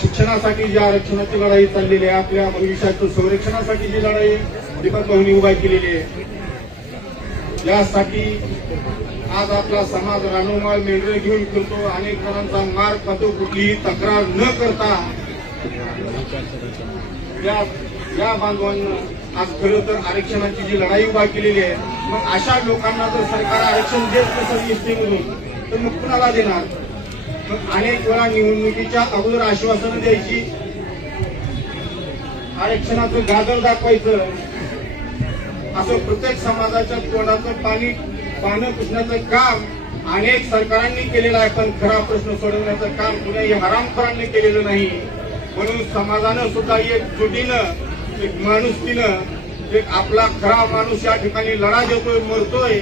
शिक्षणासाठी जी आरक्षणाची लढाई चाललेली आहे, आपल्या भविष्याच्या संरक्षणासाठी जी लढाई दीपक भाऊंनी उभा केलेली आहे, यासाठी आज आपला समाज रानोमाळ मेंढरे घेऊन फिरतो, अनेक जणांचा मार खातो, कुठलीही तक्रार न करता या बांधवांना आज खरं तर आरक्षणाची जी लढाई उभा केलेली आहे, मग अशा लोकांना जर सरकार आरक्षण देत नसेल एसटीमधून तर मग कुणाला देणार? मग अनेक वेळा निवडणुकीच्या अगोदर आश्वासनं द्यायची, आरक्षणाचं गाजर दाखवायचं, असं प्रत्येक समाजाच्या तोंडाचं पानं पुसण्याचं काम अनेक सरकारांनी केलेलं आहे, पण खरा प्रश्न सोडवण्याचं काम कुणाही हरामखोरांनी केलेलं नाही. म्हणून समाजानं सुद्धा एकजुटीनं, एक माणुसकीनं, एक आपला खरा माणूस या ठिकाणी लढा देतोय, मरतोय,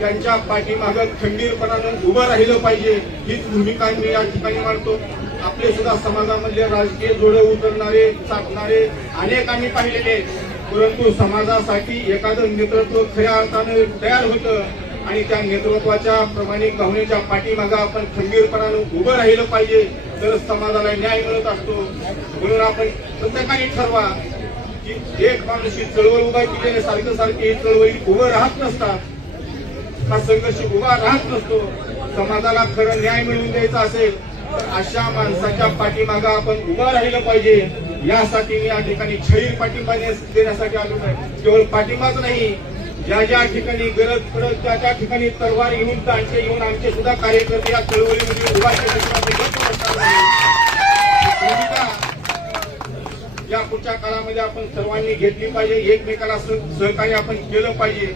त्यांच्या पाठीमागं खंबीरपणानं उभं राहिलं पाहिजे, हीच भूमिका मी या ठिकाणी मांडतो. आपले सुद्धा समाजामधले राजकीय जोडे उतरणारे, चाटणारे अनेकांनी पाहिलेले, परंतु समाजासाठी एखादं नेतृत्व खऱ्या अर्थानं तयार होतं आणि त्या नेतृत्वाच्या प्रामाणिक भावनेच्या पाठीमागं आपण खंबीरपणानं उभं राहिलं पाहिजे, तर समाजाला न्याय मिळत असतो. म्हणून आपण प्रत्येकाने ठरवा की एक माणूस ही चळवळ उभा केलेली, सारखी चळवळी उभं राहत नसतात, हा संघर्ष उभा राहत नसतो. समाजाला खरं न्याय मिळवून द्यायचा असेल तर अशा माणसाच्या पाठीमागं आपण उभं राहिलं पाहिजे. यासाठी मी या ठिकाणी खैर पाठिंबा देण्यासाठी आलो आहे. केवळ पाठिंबाच नाही, ज्या ठिकाणी गरज पडत त्या ठिकाणी तलवार घेऊन, दांडे घेऊन आमचे सुद्धा कार्यकर्ते या चळवळीमध्ये उभा या पुढच्या काळामध्ये आपण सर्वांनी घेतली पाहिजे. एकमेकाला सहकार्य आपण केलं पाहिजे.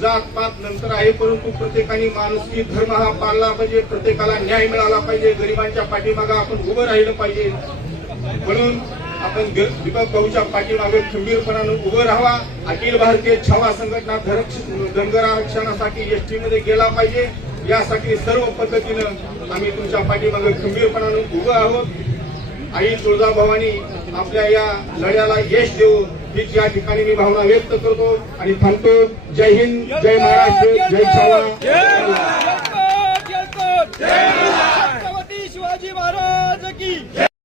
जात पात नंतर आहे, परंतु प्रत्येकाने माणुसकी धर्म हा पाळला पाहिजे, प्रत्येकाला न्याय मिळाला पाहिजे, गरिबांच्या पाठीमागे आपण उभं राहिलं पाहिजे. म्हणून आपण दीपक भाऊच्या पाठीमागे खंबीरपणानं उभं राहावा. अखिल भारतीय छावा संघटना धनगर आरक्षणासाठी एसटी मध्ये गेला पाहिजे, यासाठी सर्व पद्धतीनं आम्ही तुमच्या पाठीमागे खंबीरपणानं उभं आहोत. आई तुळजाभवानी आपल्या या लढ्याला यश देऊ, हीच या ठिकाणी मी भावना व्यक्त करतो आणि थांबतो. जय हिंद, जय महाराष्ट्र, जय छावा.